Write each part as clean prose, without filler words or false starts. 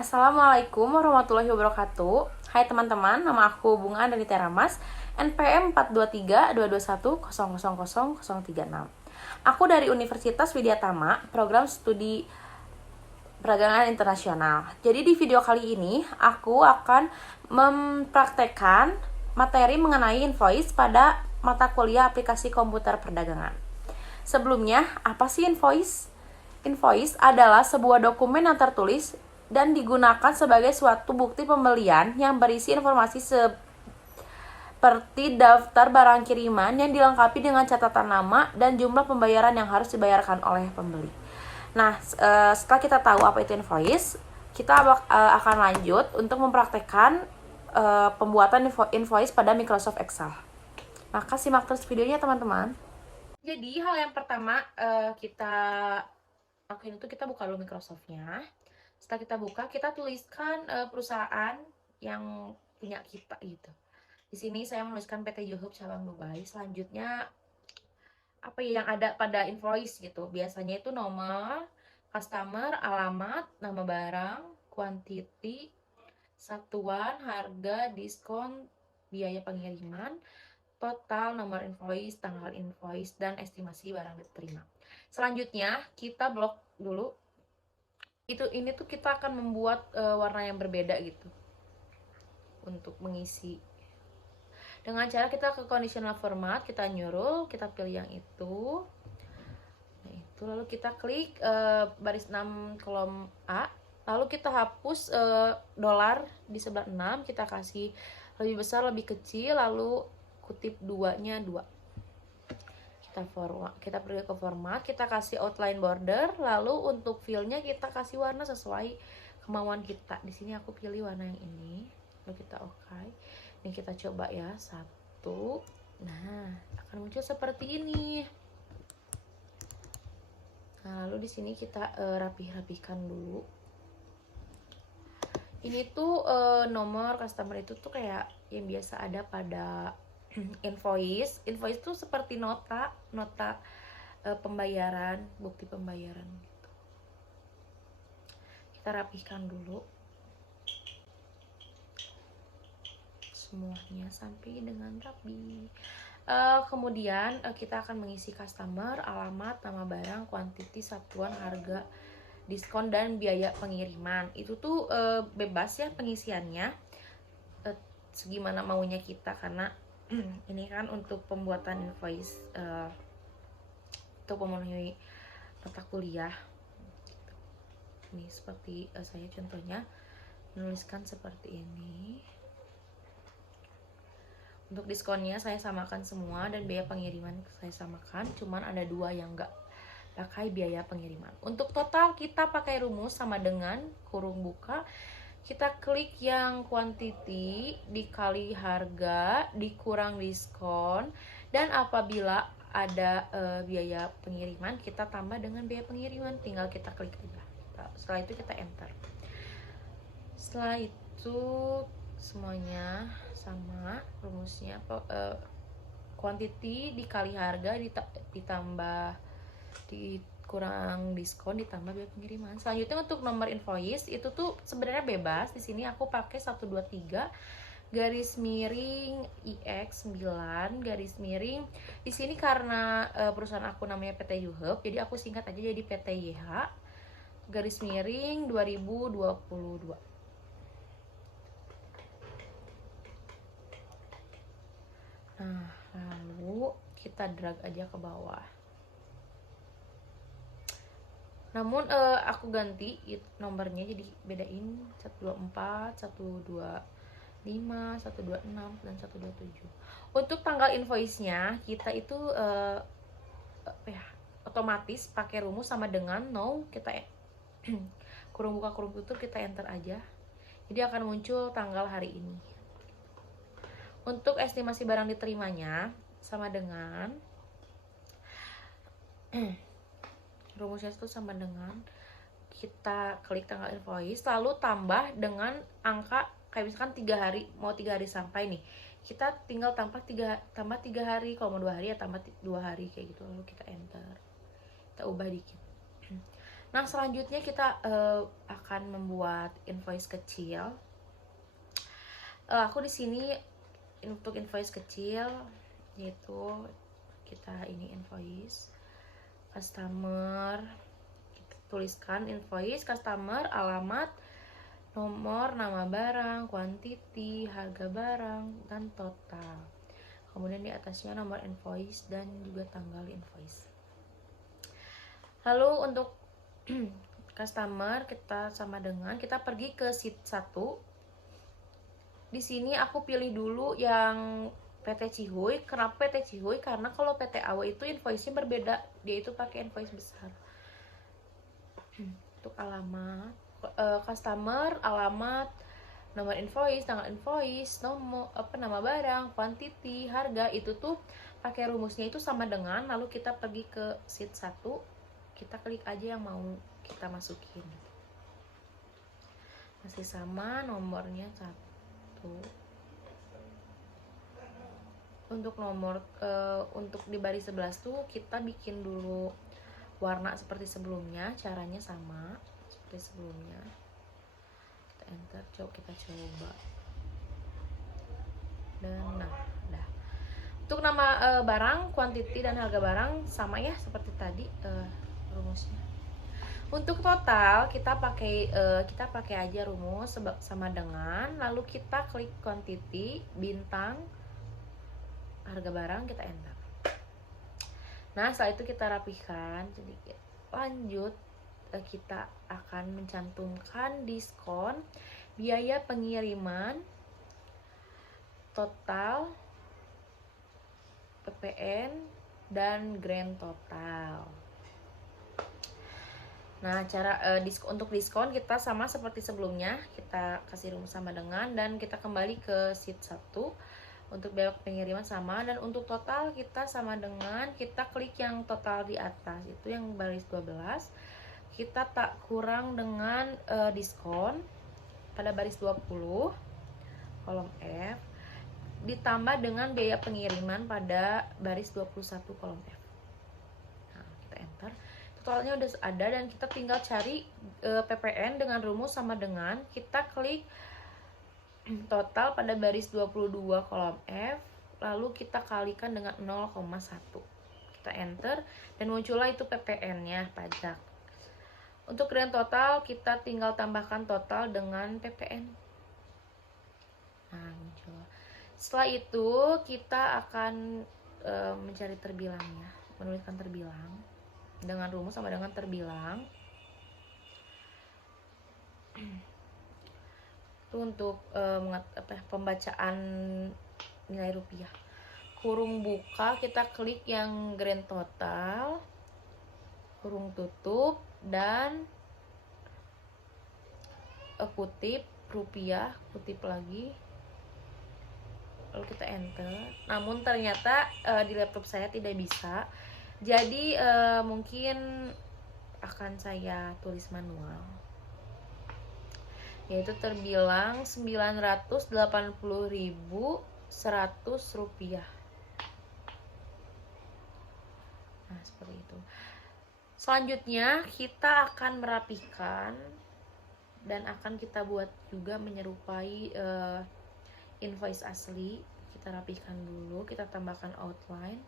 Assalamualaikum warahmatullahi wabarakatuh. Hai teman-teman, nama aku Bunga dari Teramas, NPM 42322100036. Aku dari Universitas Widyatama, program studi perdagangan internasional. Jadi di video kali ini aku akan mempraktekkan materi mengenai invoice pada mata kuliah aplikasi komputer perdagangan. Sebelumnya, apa sih invoice? Invoice adalah sebuah dokumen yang tertulis dan digunakan sebagai suatu bukti pembelian yang berisi informasi seperti daftar barang kiriman yang dilengkapi dengan catatan nama dan jumlah pembayaran yang harus dibayarkan oleh pembeli. Nah, setelah kita tahu apa itu invoice, kita akan lanjut untuk mempraktekkan pembuatan invoice pada Microsoft Excel. Maka simak terus videonya teman-teman. Jadi hal yang pertama kita lakuin itu kita buka dulu Microsoft-nya. Setelah kita buka, kita tuliskan perusahaan yang punya kita gitu. Di sini saya menuliskan PT Johub cabang Dubai. Selanjutnya apa ya yang ada pada invoice gitu. Biasanya itu nomor, customer, alamat, nama barang, quantity, satuan, harga, diskon, biaya pengiriman, total, nomor invoice, tanggal invoice, dan estimasi barang diterima. Selanjutnya kita blok dulu. Ini tuh kita akan membuat warna yang berbeda gitu untuk mengisi. Dengan cara kita ke conditional format, kita nyuruh, kita pilih yang itu. Nah, itu lalu kita klik baris 6 kolom A. Lalu kita hapus dolar di sebelah 6, kita kasih lebih besar, lebih kecil, lalu kutip 2-nya 2. Kita pergi ke format, kita kasih outline border, lalu untuk fill-nya kita kasih warna sesuai kemauan kita. Di sini aku pilih warna yang ini. Lalu kita oke. Ini kita coba ya, 1. Nah, akan muncul seperti ini. Nah, lalu di sini kita rapih-rapihkan dulu. Ini tuh nomor customer itu tuh kayak yang biasa ada pada invoice. Invoice tuh seperti nota pembayaran, bukti pembayaran gitu. Kita rapihkan dulu semuanya sampai dengan rapi. Kemudian kita akan mengisi customer, alamat, nama barang, quantity, satuan, harga, diskon, dan biaya pengiriman. Itu tuh bebas ya pengisiannya, segimana maunya kita, karena ini kan untuk pembuatan invoice untuk memenuhi mata kuliah. Ini seperti saya contohnya menuliskan seperti ini. Untuk diskonnya saya samakan semua dan biaya pengiriman saya samakan, cuman ada 2 yang enggak pakai biaya pengiriman. Untuk total kita pakai rumus sama dengan kurung buka, kita klik yang quantity dikali harga dikurang diskon, dan apabila ada biaya pengiriman kita tambah dengan biaya pengiriman, tinggal kita klik aja. Setelah itu kita enter. Setelah itu semuanya sama rumusnya, quantity dikali harga ditambah dikurang diskon ditambah biaya pengiriman. Selanjutnya untuk nomor invoice itu tuh sebenarnya bebas. Di sini aku pakai 123 garis miring IX 9 garis miring. Di sini karena perusahaan aku namanya PT Johub, jadi aku singkat aja jadi PT YH garis miring 2022. Nah, lalu kita drag aja ke bawah. Namun aku ganti nomornya, jadi bedain 124, 125, 126, dan 127. Untuk tanggal invoice-nya kita itu otomatis pakai rumus sama dengan no, kita kurung buka kurung tutup, kita enter aja. Jadi akan muncul tanggal hari ini. Untuk estimasi barang diterimanya sama dengan rumusnya itu sama dengan kita klik tanggal invoice lalu tambah dengan angka, kayak misalkan 3 hari, mau 3 hari sampai nih, kita tinggal tambah 3 hari, kalau mau 2 hari ya tambah 2 hari kayak gitu, lalu kita enter, kita ubah dikit. Nah, selanjutnya kita akan membuat invoice kecil. Aku di sini untuk invoice kecil, yaitu kita ini invoice customer, kita tuliskan invoice customer, alamat, nomor, nama barang, quantity, harga barang, dan total. Kemudian di atasnya nomor invoice dan juga tanggal invoice. Lalu untuk customer kita sama dengan kita pergi ke sheet 1. Di sini aku pilih dulu yang PT Cihuy. Kenapa PT Cihuy? Karena kalau PT Awe itu invoice-nya berbeda. Dia itu pakai invoice besar. Untuk alamat, customer, alamat, nomor invoice, tanggal invoice, nomor nama barang, quantity, harga, itu tuh pakai rumusnya itu sama dengan, lalu kita pergi ke sheet 1, kita klik aja yang mau kita masukin. Masih sama, nomornya 1. Untuk nomor untuk di baris 11 tuh kita bikin dulu warna seperti sebelumnya, caranya sama seperti sebelumnya. Kita enter, kita coba. Dan nah, udah. Untuk nama barang, quantity dan harga barang sama ya seperti tadi rumusnya. Untuk total kita pakai aja rumus sama dengan, lalu kita klik quantity, bintang, harga barang, kita enter. Nah, setelah itu kita rapihkan sedikit. Lanjut, kita akan mencantumkan diskon, biaya pengiriman, total, PPN, dan grand total. Nah, cara untuk diskon kita sama seperti sebelumnya, kita kasih rumus sama dengan, dan kita kembali ke sheet 1. Untuk biaya pengiriman sama, dan untuk total kita sama dengan, kita klik yang total di atas, itu yang baris 12. Kita tak kurang dengan diskon pada baris 20, kolom F, ditambah dengan biaya pengiriman pada baris 21, kolom F. Nah, kita enter. Totalnya udah ada dan kita tinggal cari PPN dengan rumus sama dengan, kita klik total pada baris 22 kolom F, lalu kita kalikan dengan 0,1. Kita enter dan muncullah itu PPN-nya, pajak. Untuk grand total kita tinggal tambahkan total dengan PPN. Nah, muncul. Setelah itu kita akan mencari terbilangnya, menuliskan terbilang dengan rumus sama dengan terbilang. Itu untuk pembacaan nilai rupiah. Kurung buka kita klik yang grand total, kurung tutup, dan kutip rupiah, kutip lagi, lalu kita enter. Namun ternyata di laptop saya tidak bisa. Jadi mungkin akan saya tulis manual, yaitu terbilang 980.100 rupiah. Nah, seperti itu. Selanjutnya kita akan merapikan dan akan kita buat juga menyerupai invoice asli. Kita rapihkan dulu, kita tambahkan outline.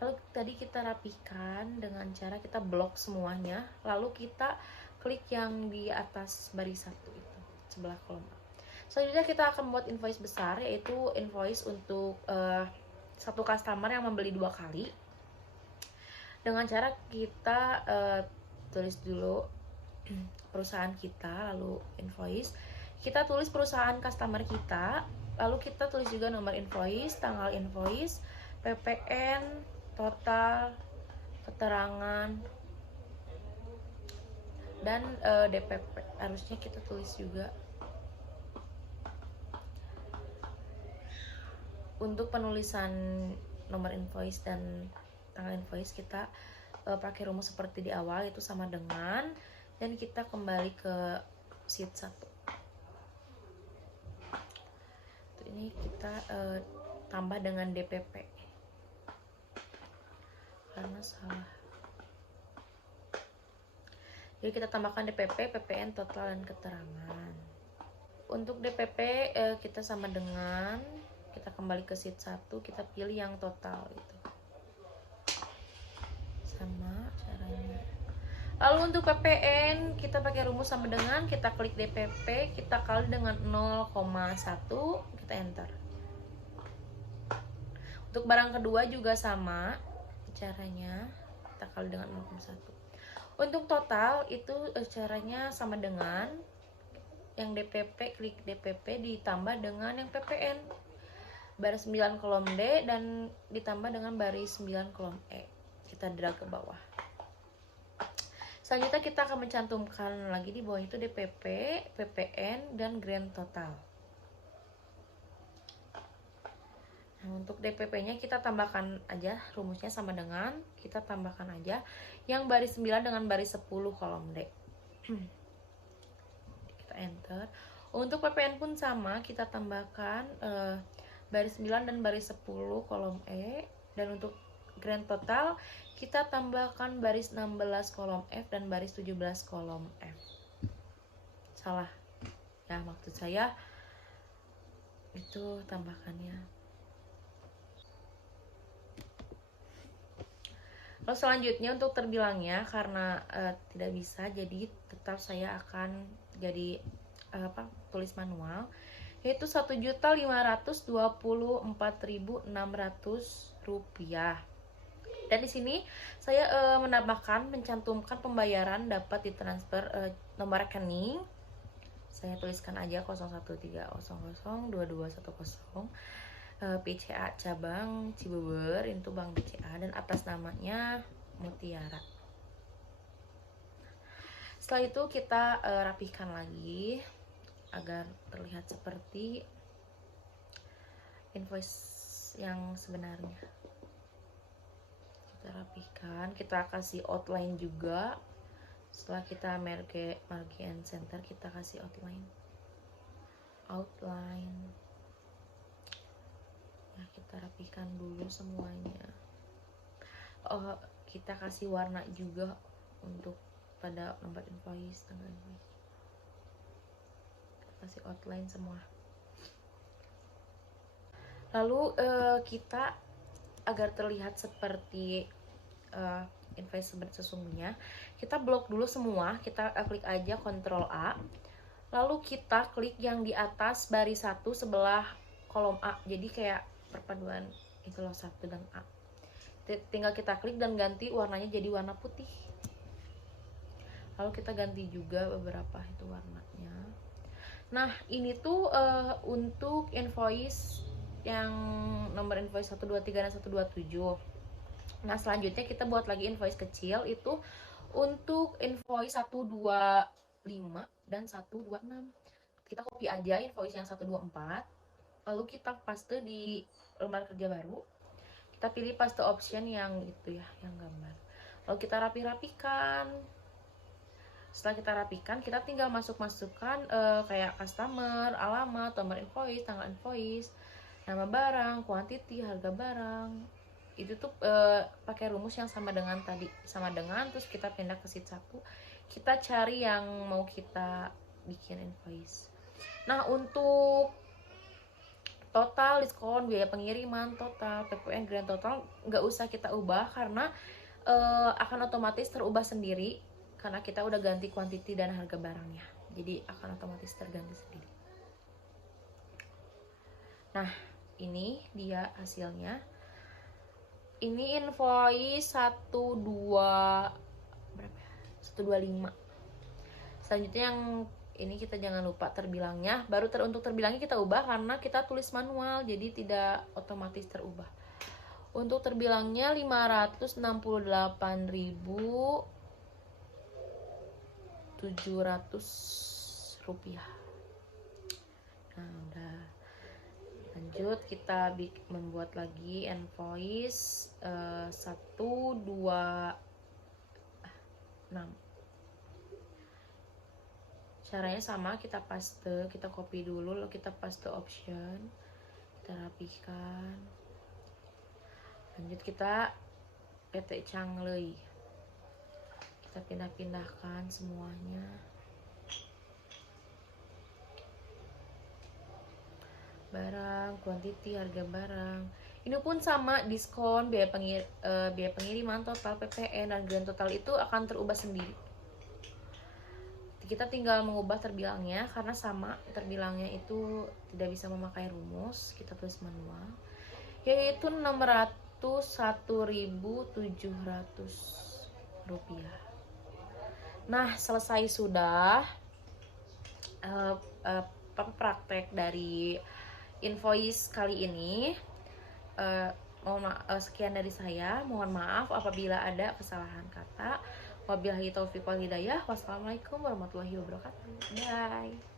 Lalu tadi kita rapihkan dengan cara kita blok semuanya, lalu kita klik yang di atas baris 1 itu, sebelah kolom A. Selanjutnya kita akan membuat invoice besar, yaitu invoice untuk satu customer yang membeli 2 kali. Dengan cara kita tulis dulu perusahaan kita, lalu invoice. Kita tulis perusahaan customer kita, lalu kita tulis juga nomor invoice, tanggal invoice, PPN, total, keterangan, dan DPP harusnya kita tulis juga. Untuk penulisan nomor invoice dan tanggal invoice kita pakai rumus seperti di awal, itu sama dengan, dan kita kembali ke sheet 1. Ini kita tambah dengan DPP karena salah. Jadi kita tambahkan DPP, PPN, total, dan keterangan. Untuk DPP kita sama dengan, kita kembali ke sheet 1, kita pilih yang total itu. Sama caranya. Lalu untuk PPN kita pakai rumus sama dengan, kita klik DPP, kita kali dengan 0,1, kita enter. Untuk barang kedua juga sama caranya, kita kali dengan 0,1. Untuk total itu caranya sama dengan yang DPP, klik DPP ditambah dengan yang PPN baris 9 kolom D dan ditambah dengan baris 9 kolom E. Kita drag ke bawah. Selanjutnya kita akan mencantumkan lagi di bawah itu DPP, PPN, dan grand total. Nah, untuk DPP-nya kita tambahkan aja, rumusnya sama dengan, kita tambahkan aja yang baris 9 dengan baris 10 kolom D. Kita enter. Untuk PPN pun sama, kita tambahkan baris 9 dan baris 10 kolom E. Dan untuk grand total, kita tambahkan baris 16 kolom F dan baris 17 kolom F. Salah. Ya, maksud saya itu tambahkannya. Lalu selanjutnya untuk terbilangnya, karena tidak bisa, jadi tetap saya akan jadi tulis manual, yaitu Rp1.524.600. Dan di sini saya menambahkan, mencantumkan pembayaran dapat ditransfer nomor rekening. Saya tuliskan aja 0130022210. BCA cabang Cibubur, itu Bank BCA, dan atas namanya Mutiara. Setelah itu kita rapihkan lagi agar terlihat seperti invoice yang sebenarnya. Kita rapihkan, kita kasih outline juga. Setelah kita merge and center, kita kasih outline. Ya, kita rapihkan dulu semuanya. Kita kasih warna juga untuk pada nomor invoice, tanggal invoice. Kita kasih outline semua. Lalu kita agar terlihat seperti invoice sesungguhnya, kita blok dulu semua. Kita klik aja Ctrl A. Lalu kita klik yang di atas baris 1 sebelah kolom A. Jadi kayak perpaduan itu loh, 1 dan A. Tinggal kita klik dan ganti warnanya jadi warna putih. Lalu kita ganti juga beberapa itu warnanya. Nah, ini tuh untuk invoice yang nomor invoice 123 dan 127. Nah, selanjutnya kita buat lagi invoice kecil, itu untuk invoice 125 dan 126. Kita copy aja invoice yang 124. Lalu kita paste di lembar kerja baru. Kita pilih paste option yang itu ya, yang gambar. Lalu kita rapi-rapikan. Setelah kita rapikan, kita tinggal masukkan kayak customer, alamat, nomor invoice, tanggal invoice, nama barang, quantity, harga barang. Itu tuh pakai rumus yang sama dengan tadi, terus kita pindah ke sheet 1. Kita cari yang mau kita bikin invoice. Nah, untuk total, diskon, biaya pengiriman, total, PPN, grand total nggak usah kita ubah karena akan otomatis terubah sendiri karena kita udah ganti quantity dan harga barangnya. Jadi akan otomatis terganti sendiri. Nah, ini dia hasilnya. Ini invoice 125. Selanjutnya yang ini kita jangan lupa terbilangnya. Untuk terbilangnya kita ubah karena kita tulis manual, jadi tidak otomatis terubah. Untuk terbilangnya 568.700 rupiah. Nah, udah. Lanjut kita membuat lagi invoice 126. Caranya sama, kita paste, kita copy dulu, lalu kita paste option, kita rapihkan. Lanjut kita PT Changlei, Kita pindah-pindahkan semuanya. Barang, quantity, harga barang. Ini pun sama, diskon, biaya pengiriman, total PPN, dan grand total itu akan terubah sendiri. Kita tinggal mengubah terbilangnya, karena sama terbilangnya itu tidak bisa memakai rumus, kita tulis manual, yaitu 601.700 rupiah. Nah, selesai sudah praktek dari invoice kali ini. Sekian dari saya. Mohon maaf apabila ada kesalahan kata. Wabillahi taufiq wal hidayah. Wassalamualaikum warahmatullahi wabarakatuh. Bye.